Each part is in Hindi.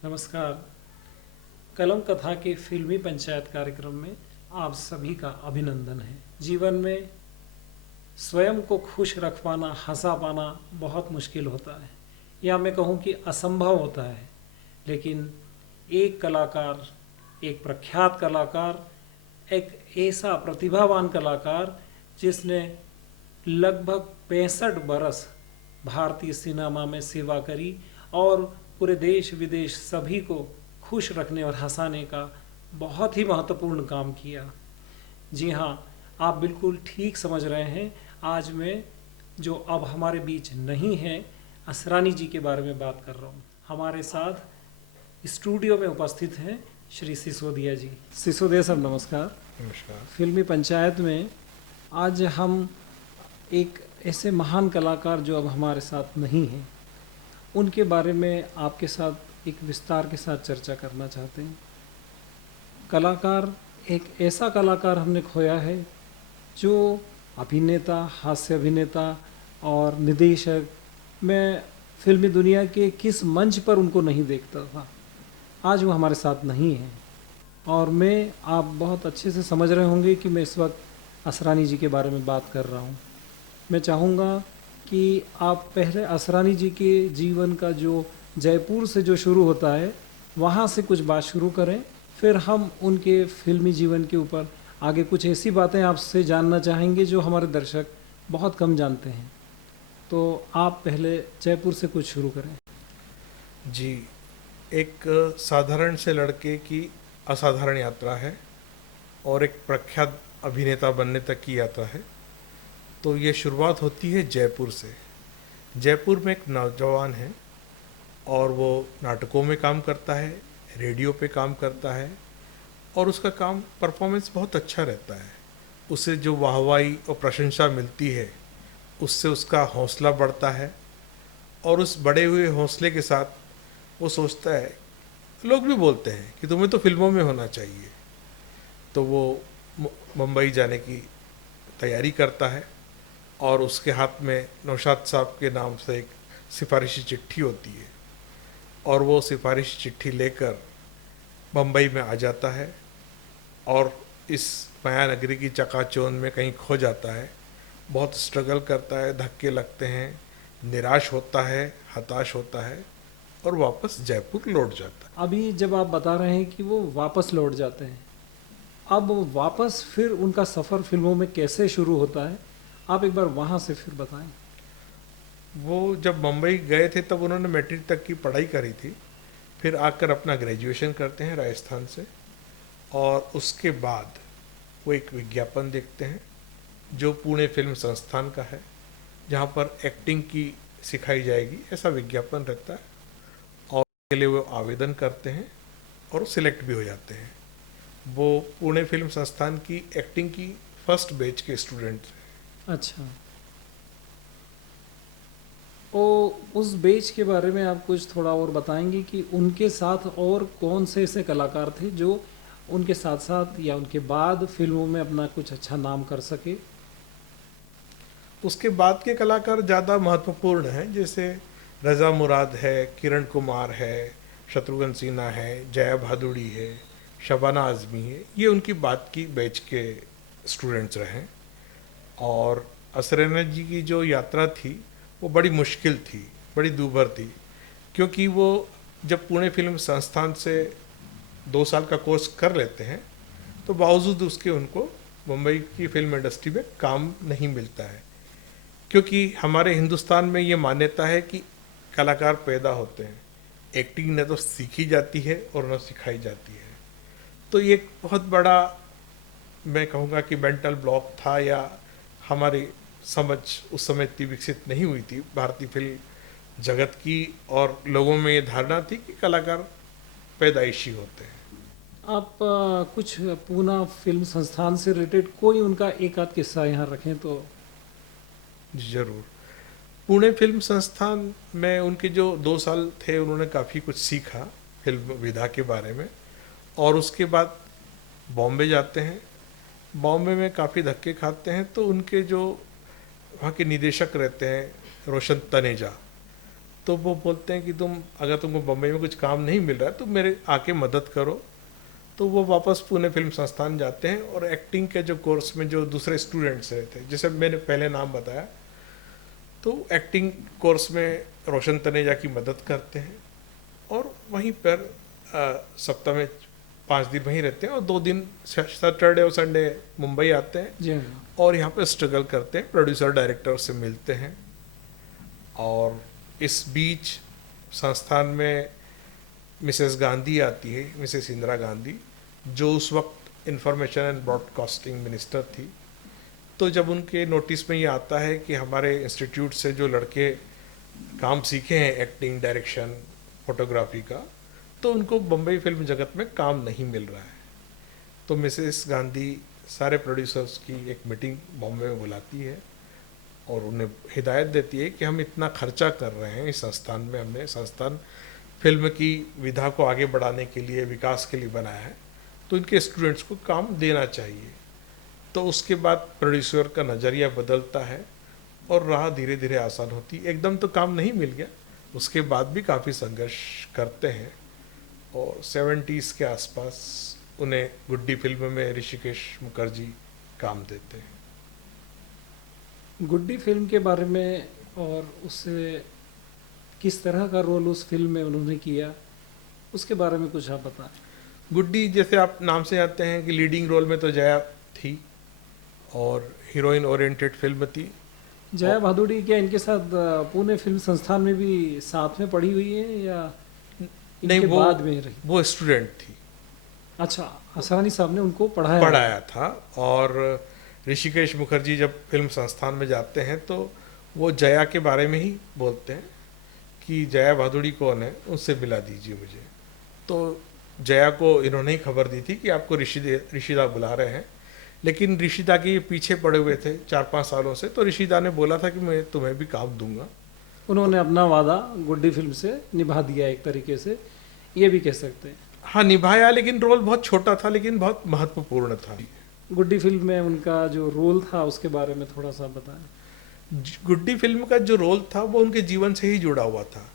नमस्कार। कलम कथा के फिल्मी पंचायत कार्यक्रम में आप सभी का अभिनंदन है। जीवन में स्वयं को खुश रख पाना, हंसा पाना बहुत मुश्किल होता है, या मैं कहूँ कि असंभव होता है। लेकिन एक कलाकार, एक प्रख्यात कलाकार, एक ऐसा प्रतिभावान कलाकार जिसने लगभग 65 बरस भारतीय सिनेमा में सेवा करी और पूरे देश विदेश सभी को खुश रखने और हंसाने का बहुत ही महत्वपूर्ण काम किया। जी हाँ, आप बिल्कुल ठीक समझ रहे हैं। आज मैं जो अब हमारे बीच नहीं है, असरानी जी के बारे में बात कर रहा हूँ। हमारे साथ स्टूडियो में उपस्थित हैं श्री सिसोदिया जी। सिसोदिया साहब नमस्कार। नमस्कार। फिल्मी पंचायत में आज हम एक ऐसे महान कलाकार जो अब हमारे साथ नहीं हैं, उनके बारे में आपके साथ एक विस्तार के साथ चर्चा करना चाहते हैं। कलाकार, एक ऐसा कलाकार हमने खोया है जो अभिनेता, हास्य अभिनेता और निर्देशक, मैं फिल्मी दुनिया के किस मंच पर उनको नहीं देखता था। आज वो हमारे साथ नहीं है और आप बहुत अच्छे से समझ रहे होंगे कि मैं इस वक्त असरानी जी के बारे में बात कर रहा हूँ। मैं चाहूँगा कि आप पहले असरानी जी के जीवन का जो जयपुर से जो शुरू होता है वहाँ से कुछ बात शुरू करें, फिर हम उनके फिल्मी जीवन के ऊपर आगे कुछ ऐसी बातें आपसे जानना चाहेंगे जो हमारे दर्शक बहुत कम जानते हैं। तो आप पहले जयपुर से कुछ शुरू करें। जी, एक साधारण से लड़के की असाधारण यात्रा है और एक प्रख्यात अभिनेता बनने तक की यात्रा है। तो ये शुरुआत होती है जयपुर से। जयपुर में एक नौजवान है और वो नाटकों में काम करता है, रेडियो पे काम करता है और उसका काम परफॉर्मेंस बहुत अच्छा रहता है। उसे जो वाहवाही और प्रशंसा मिलती है उससे उसका हौसला बढ़ता है और उस बढ़े हुए हौसले के साथ वो सोचता है, लोग भी बोलते हैं कि तुम्हें तो फिल्मों में होना चाहिए। तो वो मुंबई जाने की तैयारी करता है और उसके हाथ में नौशाद साहब के नाम से एक सिफारिशी चिट्ठी होती है और वो सिफारिशी चिट्ठी लेकर बम्बई में आ जाता है और इस माया नगरी की चकाचौंध में कहीं खो जाता है। बहुत स्ट्रगल करता है, धक्के लगते हैं, निराश होता है, हताश होता है और वापस जयपुर लौट जाता है। अभी जब आप बता रहे हैं कि वो वापस लौट जाते हैं, अब वापस फिर उनका सफ़र फिल्मों में कैसे शुरू होता है, आप एक बार वहाँ से फिर बताएं। वो जब मुंबई गए थे तब उन्होंने मैट्रिक तक की पढ़ाई करी थी, फिर आकर अपना ग्रेजुएशन करते हैं राजस्थान से और उसके बाद वो एक विज्ञापन देखते हैं जो पुणे फिल्म संस्थान का है, जहाँ पर एक्टिंग की सिखाई जाएगी, ऐसा विज्ञापन रहता है और उसके लिए वो आवेदन करते हैं और सिलेक्ट भी हो जाते हैं। वो पुणे फिल्म संस्थान की एक्टिंग की फर्स्ट बैच के स्टूडेंट हैं। अच्छा, तो उस बेच के बारे में आप कुछ थोड़ा और बताएंगे कि उनके साथ और कौन से ऐसे कलाकार थे जो उनके साथ साथ या उनके बाद फिल्मों में अपना कुछ अच्छा नाम कर सके। उसके बाद के कलाकार ज़्यादा महत्वपूर्ण हैं, जैसे रज़ा मुराद है, किरण कुमार है, शत्रुघ्न सिन्हा है, जया भादुड़ी है, शबाना आज़मी है। ये उनकी बाद की बैच के स्टूडेंट्स रहे और असराना जी की जो यात्रा थी वो बड़ी मुश्किल थी, बड़ी दूभर थी, क्योंकि वो जब पुणे फिल्म संस्थान से 2 साल का कोर्स कर लेते हैं तो बावजूद उसके उनको मुंबई की फिल्म इंडस्ट्री में काम नहीं मिलता है, क्योंकि हमारे हिंदुस्तान में ये मान्यता है कि कलाकार पैदा होते हैं, एक्टिंग न तो सीखी जाती है और न सिखाई जाती है। तो ये एक बहुत बड़ा, मैं कहूँगा कि मेंटल ब्लॉक था, या हमारी समझ उस समय इतनी विकसित नहीं हुई थी भारतीय फिल्म जगत की और लोगों में ये धारणा थी कि कलाकार पैदाइशी होते हैं। आप कुछ पूना फिल्म संस्थान से रिलेटेड कोई उनका एक आध किस्सा यहाँ रखें तो। ज़रूर। पुणे फिल्म संस्थान में उनके जो 2 साल थे उन्होंने काफ़ी कुछ सीखा फिल्म विधा के बारे में और उसके बाद बॉम्बे जाते हैं। बॉम्बे में काफ़ी धक्के खाते हैं तो उनके जो वहाँ के निदेशक रहते हैं रोशन तनेजा, तो वो बोलते हैं कि अगर तुमको बम्बई में कुछ काम नहीं मिल रहा है तो मेरे आके मदद करो। तो वो वापस पुणे फिल्म संस्थान जाते हैं और एक्टिंग के जो कोर्स में जो दूसरे स्टूडेंट्स रहे थे, जैसे मैंने पहले नाम बताया, तो एक्टिंग कोर्स में रोशन तनेजा की मदद करते हैं और वहीं पर सप्ताह में 5 दिन वहीं रहते हैं और 2 दिन सैटरडे और संडे मुंबई आते हैं जी हाँ। और यहाँ पे स्ट्रगल करते हैं, प्रोड्यूसर डायरेक्टर से मिलते हैं। और इस बीच संस्थान में मिसेस गांधी आती है, मिसेस इंदिरा गांधी, जो उस वक्त इंफॉर्मेशन एंड ब्रॉडकास्टिंग मिनिस्टर थी। तो जब उनके नोटिस में ये आता है कि हमारे इंस्टीट्यूट से जो लड़के काम सीखे हैं एक्टिंग, डायरेक्शन, फोटोग्राफी का, तो उनको बम्बई फिल्म जगत में काम नहीं मिल रहा है, तो मिसेस गांधी सारे प्रोड्यूसर्स की एक मीटिंग बॉम्बे में बुलाती है और उन्हें हिदायत देती है कि हम इतना खर्चा कर रहे हैं इस संस्थान में, हमने संस्थान फिल्म की विधा को आगे बढ़ाने के लिए, विकास के लिए बनाया है, तो इनके स्टूडेंट्स को काम देना चाहिए। तो उसके बाद प्रोड्यूसर का नज़रिया बदलता है और राह धीरे धीरे आसान होती। एकदम तो काम नहीं मिल गया, उसके बाद भी काफ़ी संघर्ष करते हैं और 70s के आसपास उन्हें गुड्डी फिल्म में ऋषिकेश मुखर्जी काम देते हैं। गुड्डी फिल्म के बारे में और उससे किस तरह का रोल उस फिल्म में उन्होंने किया, उसके बारे में कुछ आप बताएं। गुड्डी, जैसे आप नाम से जानते हैं कि लीडिंग रोल में तो जया थी और हीरोइन ओरिएंटेड फिल्म थी। जया भादुड़ी क्या इनके साथ पुणे फिल्म संस्थान में भी साथ में पढ़ी हुई है या नहीं, इनके बाद में रही? वो स्टूडेंट थी। अच्छा, असरानी साहब ने उनको पढ़ाया था। और ऋषिकेश मुखर्जी जब फिल्म संस्थान में जाते हैं तो वो जया के बारे में ही बोलते हैं कि जया भादुड़ी कौन है, उससे मिला दीजिए मुझे। तो जया को इन्होंने ही खबर दी थी कि आपको ऋषिदा बुला रहे हैं, लेकिन ऋषिदा के पीछे पड़े हुए थे 4-5 सालों से, तो ऋषिदा ने बोला था कि मैं तुम्हें भी काम दूंगा। उन्होंने अपना वादा गुड्डी फिल्म से निभा दिया, एक तरीके से ये भी कह सकते हैं। हाँ, निभाया, लेकिन रोल बहुत छोटा था लेकिन बहुत महत्वपूर्ण था। गुड्डी फिल्म में उनका जो रोल था उसके बारे में थोड़ा सा बताएं। गुड्डी फिल्म का जो रोल था वो उनके जीवन से ही जुड़ा हुआ था,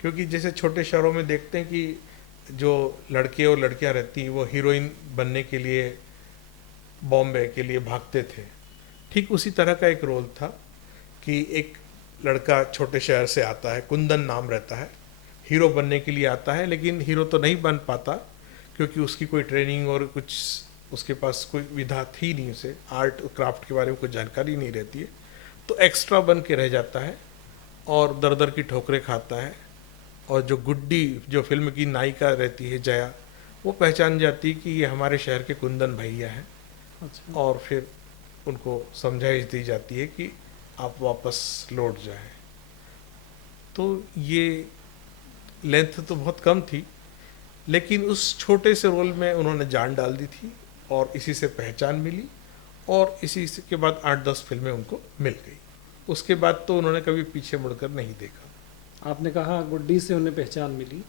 क्योंकि जैसे छोटे शहरों में देखते हैं कि जो लड़के और लड़कियां रहती हैं वो हीरोइन बनने के लिए बॉम्बे के लिए भागते थे, ठीक उसी तरह का एक रोल था कि एक लड़का छोटे शहर से आता है, कुंदन नाम रहता है, हीरो बनने के लिए आता है, लेकिन हीरो तो नहीं बन पाता क्योंकि उसकी कोई ट्रेनिंग और कुछ उसके पास कोई विधा थी नहीं, उसे आर्ट और क्राफ्ट के बारे में कुछ जानकारी नहीं रहती है, तो एक्स्ट्रा बन के रह जाता है और दर दर की ठोकरें खाता है। और जो गुड्डी, जो फिल्म की नायिका रहती है जया, वो पहचान जाती कि ये हमारे शहर के कुंदन भैया हैं। अच्छा। और फिर उनको समझाइश दी जाती है कि आप वापस लौट जाएं। तो ये लेंथ तो बहुत कम थी, लेकिन उस छोटे से रोल में उन्होंने जान डाल दी थी और इसी से पहचान मिली और इसी के बाद 8-10 फिल्में उनको मिल गई। उसके बाद तो उन्होंने कभी पीछे मुड़कर नहीं देखा। आपने कहा गुड्डी से उन्हें पहचान मिली,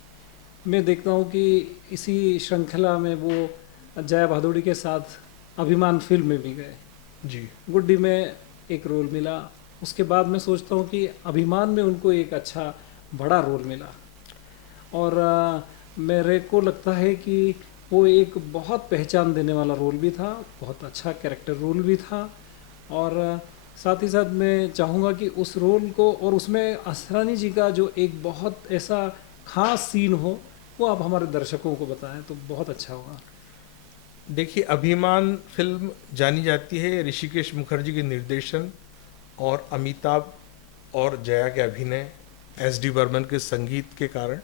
मैं देखता हूँ कि इसी श्रृंखला में वो जया भादुड़ी के साथ अभिमान फिल्म में भी गए। जी, गुड्डी में एक रोल मिला, उसके बाद मैं सोचता हूँ कि अभिमान में उनको एक अच्छा बड़ा रोल मिला और मेरे को लगता है कि वो एक बहुत पहचान देने वाला रोल भी था, बहुत अच्छा कैरेक्टर रोल भी था। और साथ ही साथ मैं चाहूँगा कि उस रोल को और उसमें असरानी जी का जो एक बहुत ऐसा खास सीन हो वो आप हमारे दर्शकों को बताएं तो बहुत अच्छा होगा। देखिए, अभिमान फिल्म जानी जाती है ऋषिकेश मुखर्जी के निर्देशन और अमिताभ और जया के अभिनय, SD बर्मन के संगीत के कारण,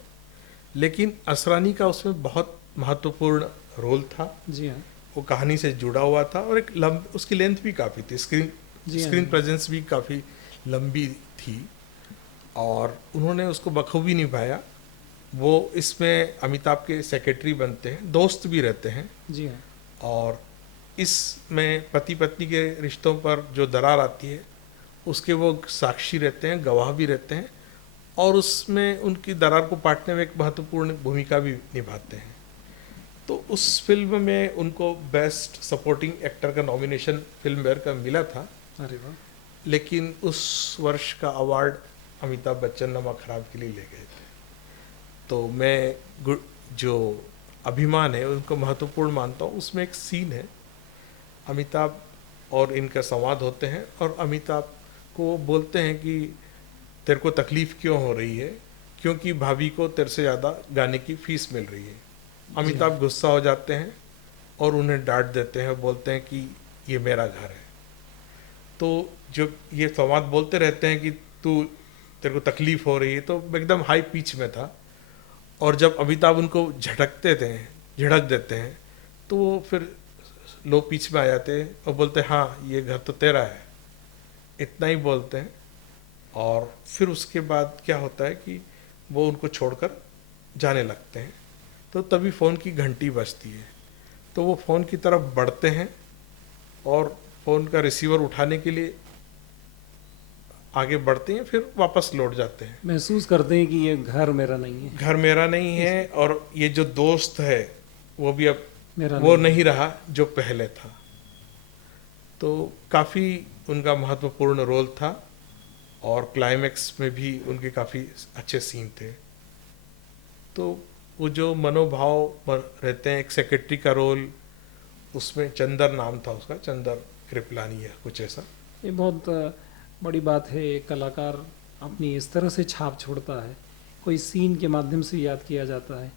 लेकिन असरानी का उसमें बहुत महत्वपूर्ण रोल था। जी हाँ। वो कहानी से जुड़ा हुआ था और एक उसकी लेंथ भी काफ़ी थी, स्क्रीन प्रेजेंस भी काफ़ी लंबी थी और उन्होंने उसको बखूबी निभाया। वो इसमें अमिताभ के सेक्रेटरी बनते हैं, दोस्त भी रहते हैं। जी हाँ। और इसमें पति पत्नी के रिश्तों पर जो दरार आती है उसके वो साक्षी रहते हैं, गवाह भी रहते हैं और उसमें उनकी दरार को पाटने में एक महत्वपूर्ण भूमिका भी निभाते हैं। तो उस फिल्म में उनको बेस्ट सपोर्टिंग एक्टर का नॉमिनेशन फिल्म फेयर का मिला था। अरे वाह। लेकिन उस वर्ष का अवार्ड अमिताभ बच्चन नमक खराब के लिए ले गए थे। तो मैं जो अभिमान है उनको महत्वपूर्ण मानता हूँ। उसमें एक सीन है, अमिताभ और इनका संवाद होते हैं और अमिताभ को बोलते हैं कि तेरे को तकलीफ़ क्यों हो रही है, क्योंकि भाभी को तेरे से ज़्यादा गाने की फीस मिल रही है। जी अमिताभ गुस्सा हो जाते हैं और उन्हें डांट देते हैं, बोलते हैं कि ये मेरा घर है। तो जो ये संवाद बोलते रहते हैं कि तेरे को तकलीफ़ हो रही है, तो एकदम हाई पिच में था। और जब अमिताभ उनको झिड़क देते हैं, तो वो फिर लो पिच में आ जाते हैं और बोलते हैं हाँ ये घर तो तेरा है, इतना ही बोलते हैं। और फिर उसके बाद क्या होता है कि वो उनको छोड़कर जाने लगते हैं। तो तभी फ़ोन की घंटी बजती है, तो वो फ़ोन की तरफ बढ़ते हैं और फ़ोन का रिसीवर उठाने के लिए आगे बढ़ते हैं, फिर वापस लौट जाते हैं। महसूस करते हैं कि ये घर मेरा नहीं है, घर मेरा नहीं है और ये जो दोस्त है वो भी अब मेरा वो नहीं है। नहीं रहा जो पहले था। तो काफ़ी उनका महत्वपूर्ण रोल था और क्लाइमैक्स में भी उनके काफ़ी अच्छे सीन थे। तो वो जो मनोभाव रहते हैं, एक सेक्रेटरी का रोल, उसमें चंदर नाम था उसका, चंदर कृपलानी है कुछ ऐसा। ये बहुत बड़ी बात है, एक कलाकार अपनी इस तरह से छाप छोड़ता है, कोई सीन के माध्यम से याद किया जाता है।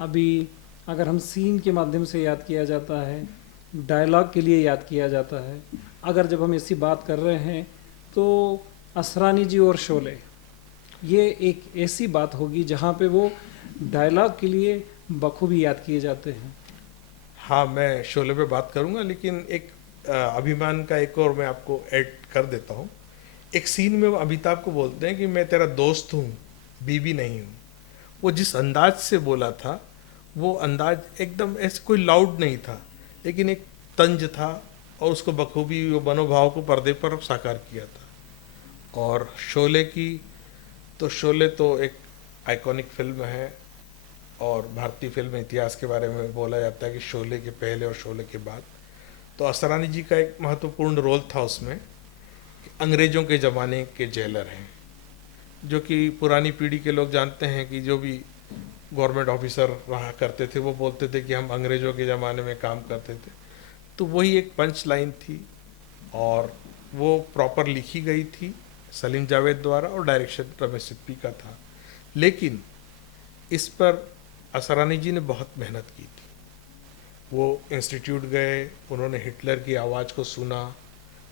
अभी अगर हम सीन के माध्यम से याद किया जाता है, डायलॉग के लिए याद किया जाता है, अगर जब हम ऐसी बात कर रहे हैं तो असरानी जी और शोले, ये एक ऐसी बात होगी जहाँ पे वो डायलॉग के लिए बखूबी याद किए जाते हैं। हाँ, मैं शोले पे बात करूँगा, लेकिन एक अभिमान का एक और मैं आपको ऐड कर देता हूँ। एक सीन में वो अमिताभ को बोलते हैं कि मैं तेरा दोस्त हूँ, बीवी नहीं हूँ। वो जिस अंदाज से बोला था, वो अंदाज एकदम ऐसे कोई लाउड नहीं था, लेकिन एक तंज था और उसको बखूबी वो मनोभाव को पर्दे पर साकार किया था। और शोले तो एक आइकॉनिक फिल्म है और भारतीय फिल्म इतिहास के बारे में बोला जाता है कि शोले के पहले और शोले के बाद। तो असरानी जी का एक महत्वपूर्ण रोल था उसमें। अंग्रेज़ों के ज़माने के जेलर हैं, जो कि पुरानी पीढ़ी के लोग जानते हैं कि जो भी गवर्नमेंट ऑफिसर रहा करते थे वो बोलते थे कि हम अंग्रेज़ों के ज़माने में काम करते थे। तो वही एक पंच लाइन थी और वो प्रॉपर लिखी गई थी सलीम जावेद द्वारा और डायरेक्शन रमेश सिप्पी का था। लेकिन इस पर असरानी जी ने बहुत मेहनत की थी। वो इंस्टीट्यूट गए, उन्होंने हिटलर की आवाज़ को सुना,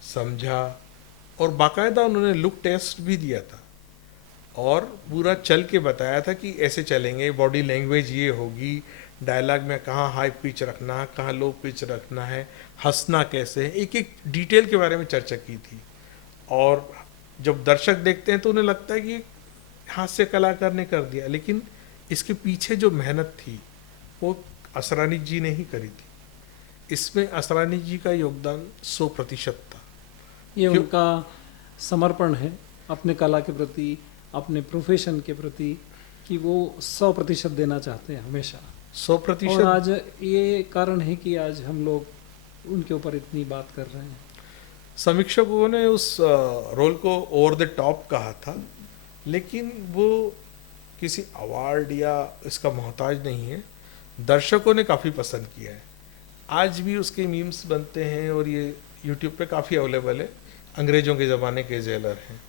समझा और बाकायदा उन्होंने लुक टेस्ट भी दिया था और पूरा चल के बताया था कि ऐसे चलेंगे, बॉडी लैंग्वेज ये होगी, डायलॉग में कहाँ हाई पिच रखना है, कहाँ लो पिच रखना है, हंसना कैसे है, एक एक डिटेल के बारे में चर्चा की थी। और जब दर्शक देखते हैं तो उन्हें लगता है कि हास्य कलाकार ने कर दिया, लेकिन इसके पीछे जो मेहनत थी वो असरानी जी ने ही करी थी। इसमें असरानी जी का योगदान 100% था। ये क्यों? उनका समर्पण है अपने कला के प्रति, अपने प्रोफेशन के प्रति, कि वो 100% देना चाहते हैं हमेशा। और 100%। आज ये कारण है कि आज हम लोग उनके ऊपर इतनी बात कर रहे हैं। समीक्षकों ने उस रोल को ओवर द टॉप कहा था, लेकिन वो किसी अवार्ड या इसका मोहताज नहीं है। दर्शकों ने काफ़ी पसंद किया है, आज भी उसके मीम्स बनते हैं और ये यूट्यूब पे काफ़ी अवेलेबल है। अंग्रेज़ों के ज़माने के जेलर हैं,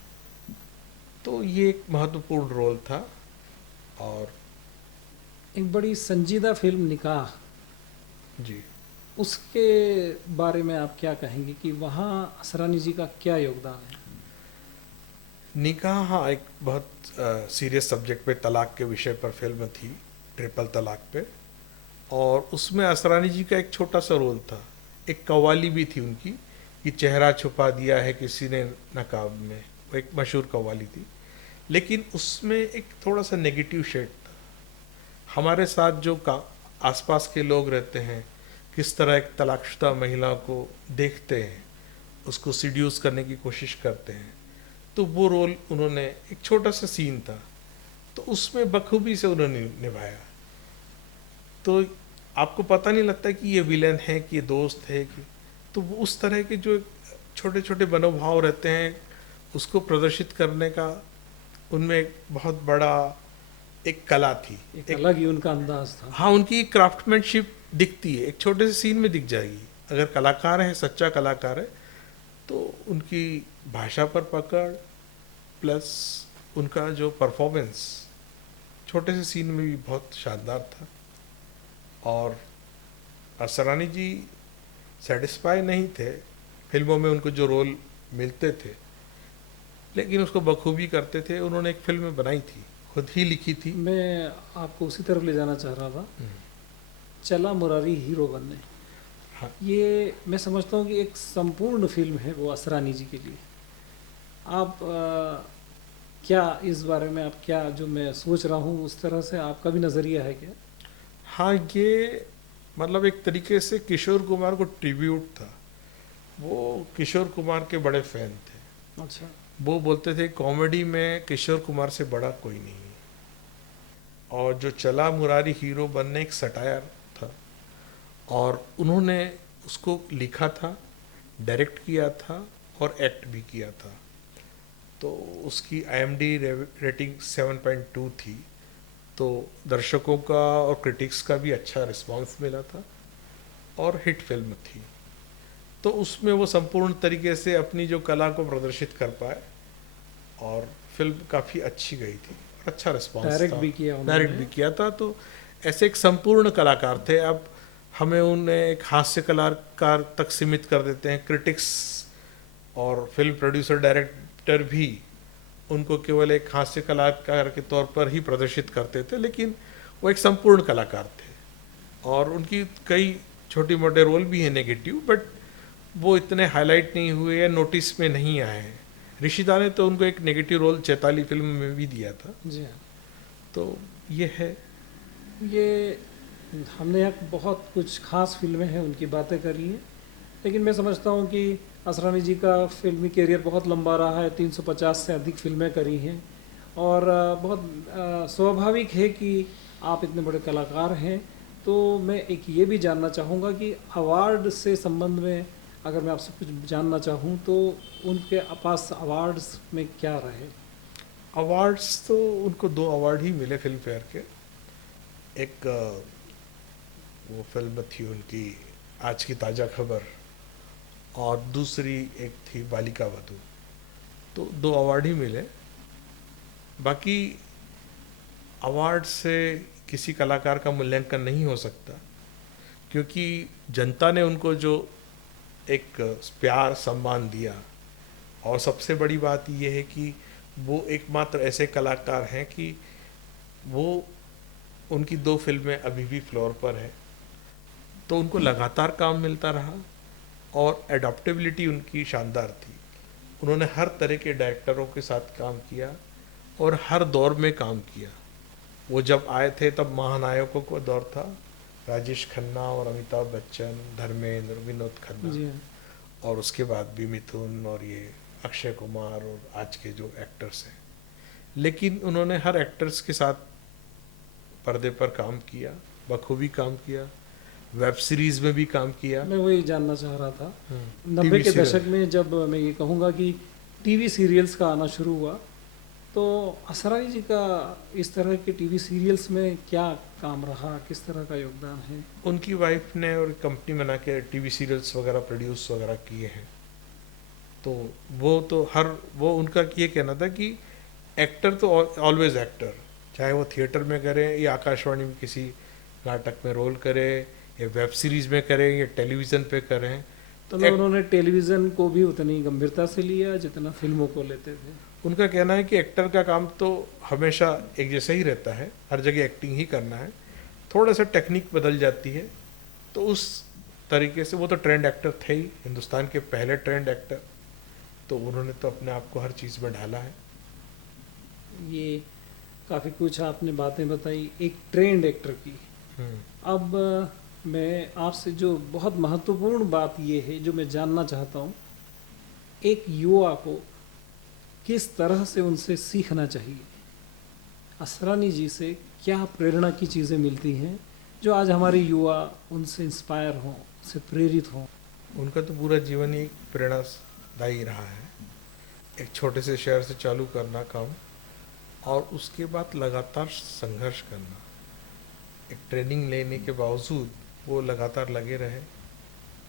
तो ये एक महत्वपूर्ण रोल था। और एक बड़ी संजीदा फिल्म निकाह, जी, उसके बारे में आप क्या कहेंगे कि वहाँ असरानी जी का क्या योगदान है? निकाह, हाँ, एक बहुत सीरियस सब्जेक्ट पे, तलाक के विषय पर फिल्म थी, ट्रिपल तलाक पे। और उसमें असरानी जी का एक छोटा सा रोल था। एक कव्वाली भी थी उनकी कि चेहरा छुपा दिया है किसी ने नकाब में, वो एक मशहूर कव्वाली थी। लेकिन उसमें एक थोड़ा सा नेगेटिव शेड था। हमारे साथ जो आसपास के लोग रहते हैं, किस तरह एक तलाकशुदा महिला को देखते हैं, उसको सिड्यूस करने की कोशिश करते हैं, तो वो रोल उन्होंने, एक छोटा सा सीन था तो उसमें बखूबी से उन्होंने निभाया। तो आपको पता नहीं लगता कि ये विलेन है कि ये दोस्त है कि, तो वो उस तरह के जो छोटे छोटे मनोभाव रहते हैं उसको प्रदर्शित करने का उनमें एक बहुत बड़ा एक कला थी, एक एक, अलग ही उनका अंदाज था। हाँ, उनकी क्राफ्टमैनशिप दिखती है, एक छोटे से सीन में दिख जाएगी। अगर कलाकार है, सच्चा कलाकार है, तो उनकी भाषा पर पकड़ प्लस उनका जो परफॉर्मेंस छोटे से सीन में भी बहुत शानदार था। और असरानी जी सेटिस्फाई नहीं थे फिल्मों में, उनको जो रोल मिलते थे, लेकिन उसको बखूबी करते थे। उन्होंने एक फिल्म बनाई थी, खुद ही लिखी थी। मैं आपको उसी तरफ ले जाना चाह रहा था, चला मुरारी हीरो बनने। हाँ, ये मैं समझता हूँ कि एक संपूर्ण फिल्म है वो असरानी जी के लिए। आप क्या इस बारे में, आप क्या जो मैं सोच रहा हूँ उस तरह से आपका भी नज़रिया है क्या? हाँ, ये मतलब एक तरीके से किशोर कुमार को ट्रिब्यूट था। वो किशोर कुमार के बड़े फैन थे। अच्छा। वो बोलते थे कॉमेडी में किशोर कुमार से बड़ा कोई नहीं है। और जो चला मुरारी हीरो बनने एक सटायर था, और उन्होंने उसको लिखा था, डायरेक्ट किया था और एक्ट भी किया था। तो उसकी IMDb रेटिंग 7.2 थी। तो दर्शकों का और क्रिटिक्स का भी अच्छा रिस्पांस मिला था और हिट फिल्म थी। तो उसमें वो संपूर्ण तरीके से अपनी जो कला को प्रदर्शित कर पाए, और फिल्म काफ़ी अच्छी गई थी और अच्छा रिस्पांस डायरेक्ट था। भी किया डायरेक्ट उन्होंने। भी किया था। तो ऐसे एक संपूर्ण कलाकार थे। अब हमें उन्हें एक हास्य कलाकार तक सीमित कर देते हैं। क्रिटिक्स और फिल्म प्रोड्यूसर डायरेक्टर भी उनको केवल एक हास्य कलाकार के तौर पर ही प्रदर्शित करते थे, लेकिन वो एक संपूर्ण कलाकार थे। और उनकी कई छोटी मोटे रोल भी हैं नेगेटिव, बट वो इतने हाईलाइट नहीं हुए या नोटिस में नहीं आए हैं। ऋषिदा ने तो उनको एक नेगेटिव रोल चैताली फिल्म में भी दिया था। जी हाँ। तो ये है। ये हमने यहाँ बहुत कुछ खास फिल्में हैं उनकी बातें करी हैं, लेकिन मैं समझता हूँ कि असरानी जी का फिल्मी करियर बहुत लंबा रहा है, 350 से अधिक फिल्में करी हैं। और बहुत स्वाभाविक है कि आप इतने बड़े कलाकार हैं। तो मैं एक ये भी जानना चाहूँगा कि अवार्ड से संबंध में अगर मैं आपसे कुछ जानना चाहूँ तो उनके पास अवार्ड्स में क्या रहे? अवार्ड्स तो उनको 2 अवार्ड ही मिले फिल्म फेयर के। एक वो फिल्म थी उनकी आज की ताज़ा खबर, और दूसरी एक थी बालिका वधू। तो 2 अवार्ड ही मिले। बाकी अवार्ड से किसी कलाकार का मूल्यांकन नहीं हो सकता, क्योंकि जनता ने उनको जो एक प्यार सम्मान दिया, और सबसे बड़ी बात यह है कि वो एकमात्र ऐसे कलाकार हैं कि वो उनकी 2 फिल्में अभी भी फ्लोर पर है। तो उनको लगातार काम मिलता रहा, और एडॉप्टेबिलिटी उनकी शानदार थी। उन्होंने हर तरह के डायरेक्टरों के साथ काम किया और हर दौर में काम किया। वो जब आए थे तब महानायकों का दौर था, राजेश खन्ना और अमिताभ बच्चन, धर्मेंद्र, विनोद खन्ना, जी हाँ। और उसके बाद भी मिथुन और ये अक्षय कुमार और आज के जो एक्टर्स हैं। लेकिन उन्होंने हर एक्टर्स के साथ पर्दे पर काम किया, बखूबी काम किया, वेब सीरीज़ में भी काम किया। मैं वही जानना चाह रहा था। 90 टीवी के सीरियल। दशक में जब मैं ये कहूँगा कि टीवी सीरियल्स का आना शुरू हुआ, तो असरानी जी का इस तरह के टीवी सीरियल्स में क्या काम रहा, किस तरह का योगदान है? उनकी वाइफ ने और कंपनी बना के टीवी सीरियल्स वगैरह प्रोड्यूस वगैरह किए हैं। तो वो तो वो उनका ये कहना था कि एक्टर तो ऑलवेज एक्टर, चाहे वो थिएटर में करें या आकाशवाणी में किसी नाटक में रोल करें या वेब सीरीज़ में करें या टेलीविज़न पे करें। तो ना उन्होंने टेलीविज़न को भी उतनी गंभीरता से लिया जितना फिल्मों को लेते थे। उनका कहना है कि एक्टर का काम तो हमेशा एक जैसा ही रहता है, हर जगह एक्टिंग ही करना है, थोड़ा सा टेक्निक बदल जाती है। तो उस तरीके से वो तो ट्रेंड एक्टर थे ही, हिंदुस्तान के पहले ट्रेंड एक्टर। तो उन्होंने तो अपने आप को हर चीज़ में ढाला है। ये काफ़ी कुछ आपने बातें बताई एक ट्रेंड एक्टर की। अब मैं आपसे जो बहुत महत्वपूर्ण बात ये है जो मैं जानना चाहता हूँ, एक युवा को किस तरह से उनसे सीखना चाहिए? असरानी जी से क्या प्रेरणा की चीज़ें मिलती हैं जो आज हमारे युवा उनसे इंस्पायर हों, उनसे प्रेरित हों? उनका तो पूरा जीवन ही प्रेरणादायी रहा है। एक छोटे से शहर से चालू करना काम, और उसके बाद लगातार संघर्ष करना, एक ट्रेनिंग लेने के बावजूद वो लगातार लगे रहे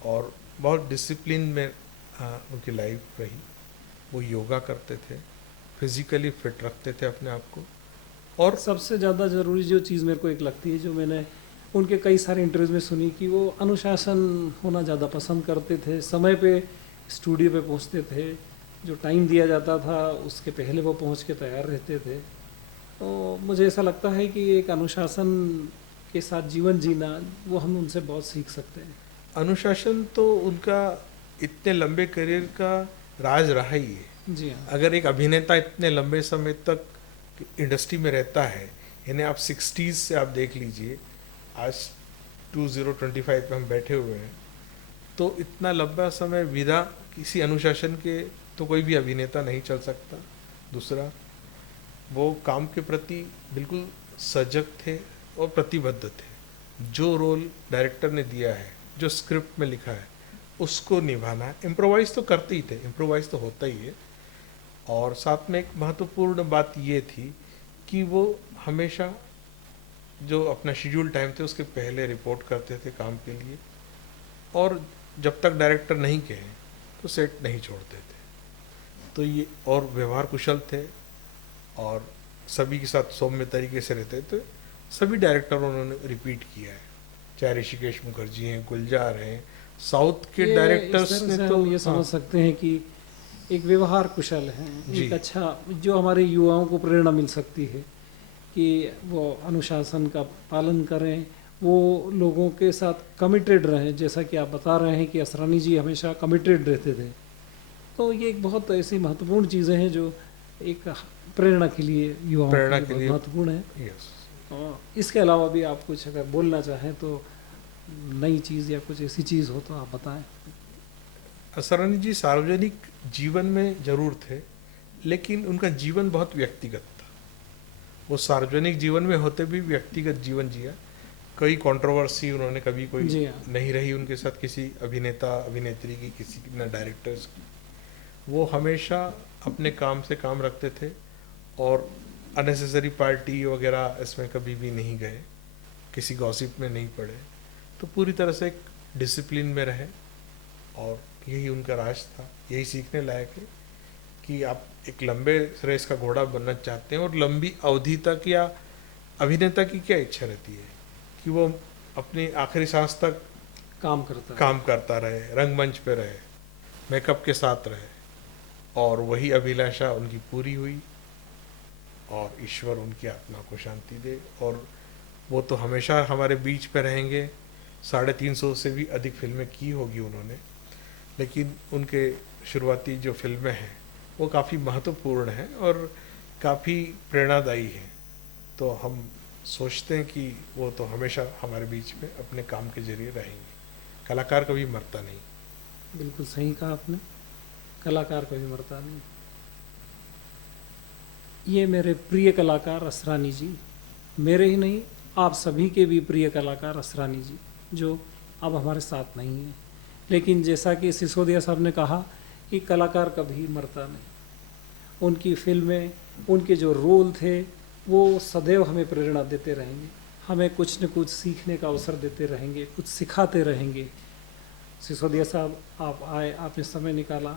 और बहुत डिसिप्लिन में उनकी लाइफ रही। वो योगा करते थे, फिजिकली फिट रखते थे अपने आप को। और सबसे ज़्यादा ज़रूरी जो चीज़ मेरे को एक लगती है, जो मैंने उनके कई सारे इंटरव्यूज में सुनी, कि वो अनुशासन होना ज़्यादा पसंद करते थे। समय पे स्टूडियो पे पहुंचते थे, जो टाइम दिया जाता था उसके पहले वो पहुंच के तैयार रहते थे। तो मुझे ऐसा लगता है कि एक अनुशासन के साथ जीवन जीना, वो हम उनसे बहुत सीख सकते हैं। अनुशासन तो उनका इतने लंबे करियर का राज रहा ही है। जी हाँ। अगर एक अभिनेता इतने लंबे समय तक इंडस्ट्री में रहता है, यानी आप 60s से आप देख लीजिए, आज 2025 पे हम बैठे हुए हैं, तो इतना लंबा समय बिना किसी अनुशासन के तो कोई भी अभिनेता नहीं चल सकता। दूसरा, वो काम के प्रति बिल्कुल सजग थे और प्रतिबद्ध थे। जो रोल डायरेक्टर ने दिया है, जो स्क्रिप्ट में लिखा है, उसको निभाना है। इम्प्रोवाइज़ तो करते ही थे, इम्प्रोवाइज़ तो होता ही है। और साथ में एक महत्वपूर्ण बात ये थी कि वो हमेशा जो अपना शेड्यूल टाइम थे उसके पहले रिपोर्ट करते थे काम के लिए, और जब तक डायरेक्टर नहीं कहे तो सेट नहीं छोड़ते थे। तो ये, और व्यवहार कुशल थे और सभी के साथ सौम्य तरीके से रहते थे। सभी डायरेक्टरों ने रिपीट किया है, चाहे ऋषिकेश मुखर्जी हैं, गुलजार हैं, साउथ के ये डायरेक्टर्स इस तरह ने से तो हम ये समझ सकते हैं कि एक व्यवहार कुशल है, जी। एक अच्छा, जो हमारे युवाओं को प्रेरणा मिल सकती है कि वो अनुशासन का पालन करें, वो लोगों के साथ कमिटेड रहें। जैसा कि आप बता रहे हैं कि असरानी जी हमेशा कमिटेड रहते थे। तो ये एक बहुत ऐसी महत्वपूर्ण चीज़ें हैं जो एक प्रेरणा के लिए, युवाओं प्रेरणा के के लिए लिए, बहुत महत्वपूर्ण है। यस। और इसके अलावा भी आप कुछ अगर बोलना चाहें तो, नई चीज़ या कुछ ऐसी चीज़ हो तो आप बताएं। असरानी जी सार्वजनिक जीवन में जरूर थे, लेकिन उनका जीवन बहुत व्यक्तिगत था। वो सार्वजनिक जीवन में होते भी व्यक्तिगत जीवन जिया। कोई कंट्रोवर्सी उन्होंने कभी कोई जी हाँ। नहीं रही उनके साथ, किसी अभिनेता अभिनेत्री की, किसी न डायरेक्टर्स की। वो हमेशा अपने काम से काम रखते थे और अननेसेसरी पार्टी वगैरह इसमें कभी भी नहीं गए, किसी गॉसिप में नहीं पड़े। तो पूरी तरह से एक डिसिप्लिन में रहे, और यही उनका राज था। यही सीखने लायक है कि आप एक लंबे रेस का घोड़ा बनना चाहते हैं और लंबी अवधि तक, या अभिनेता की क्या इच्छा रहती है कि वो अपनी आखिरी सांस तक काम करता रहे, रंगमंच पे रहे, मेकअप के साथ रहे, और वही अभिलाषा उनकी पूरी हुई। और ईश्वर उनकी आत्मा को शांति दे। और वो तो हमेशा हमारे बीच पे रहेंगे। 350 से भी अधिक फिल्में की होगी उन्होंने, लेकिन उनके शुरुआती जो फिल्में हैं वो काफ़ी महत्वपूर्ण हैं और काफ़ी प्रेरणादायी हैं। तो हम सोचते हैं कि वो तो हमेशा हमारे बीच में अपने काम के जरिए रहेंगे। कलाकार कभी मरता नहीं। बिल्कुल सही कहा आपने, कलाकार कभी मरता नहीं। ये मेरे प्रिय कलाकार असरानी जी, मेरे ही नहीं आप सभी के भी प्रिय कलाकार असरानी जी, जो अब हमारे साथ नहीं हैं। लेकिन जैसा कि सिसोदिया साहब ने कहा कि कलाकार कभी मरता नहीं। उनकी फिल्में, उनके जो रोल थे, वो सदैव हमें प्रेरणा देते रहेंगे, हमें कुछ न कुछ सीखने का अवसर देते रहेंगे, कुछ सिखाते रहेंगे। सिसोदिया साहब, आप आए, आपने समय निकाला,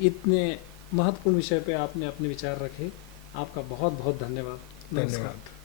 इतने महत्वपूर्ण विषय पे आपने अपने विचार रखे। आपका बहुत बहुत धन्यवाद। नमस्कार। धन्यवाद।